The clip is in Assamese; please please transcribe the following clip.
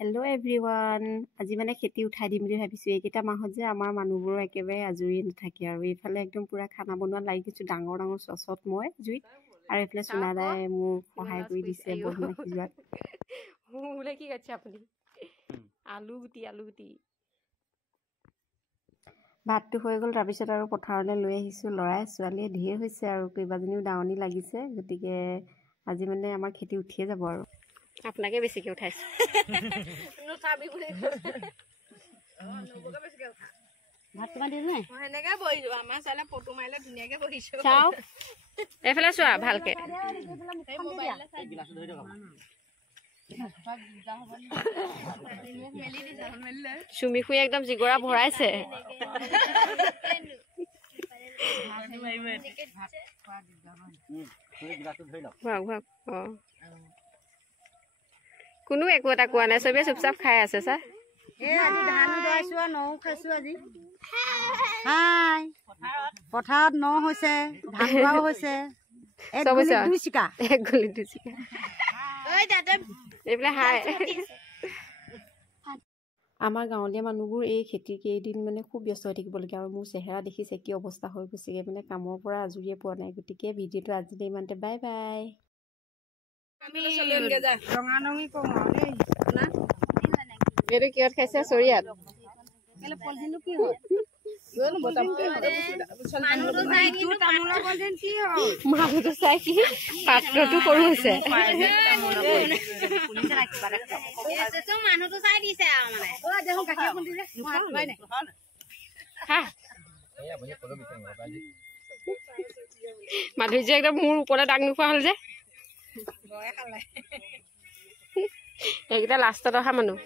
হেল্ল' এভৰিৱান, আজি মানে খেতি উঠাই দিম বুলি ভাবিছোঁ। এইকেইটা মাহত যে আমাৰ মানুহবোৰৰ একেবাৰে আজৰি নাথাকে আৰু এইফালে একদম পূৰা খানা বনোৱাত লাগি গৈছোঁ, ডাঙৰ ডাঙৰ চচত মই জুইত, আৰু এইফালে চুনাদাই মোক সহায় কৰি দিছে বনোৱা সিজোৱাত। বোলে কি কৰিছে আপুনি? আলু গুটি ভাতটো হৈ গ'ল, তাৰপিছত আৰু পথাৰলৈ লৈ আহিছোঁ। ল'ৰাই ছোৱালীয়ে ধেৰ হৈছে আৰু কেইবাজনীও দাৱনি লাগিছে, গতিকে আজি মানে আমাৰ খেতি উঠিয়ে যাব আৰু। আপোনাকে বেছিকে উঠাইছে। এইফালে চোৱা ভালকে। চুমি খুৰী একদম জিগৰা ভৰাইছে। কোনো একো এটা কোৱা নাই, চবেই চুপচাপ খাই আছে চা। পথাৰত ন হৈছে, ধান ৰোৱাও হৈছে। আমাৰ গাঁৱলীয়া মানুহবোৰ এই খেতিৰ কেইদিন মানে খুব ব্যস্ত হৈ থাকিবলগীয়া, আৰু মোৰ চেহেৰা দেখিছে কি অৱস্থা হৈ গৈছেগৈ, মানে কামৰ পৰা আজৰিয়ে পোৱা নাই। গতিকে ভিডিঅ'টো আজিলৈ ইমানতে, বাই বাই। এইটো কিহত খাইছে? চৰিয়াত। মানুহটো চাই কি পাত্ৰটো সৰু হৈছে। মাধুৰ্য একদম মোৰ ওপৰতে দাগ নোখোৱা হ'ল যে। এইকেইটা লাষ্টত অহা মানুহ।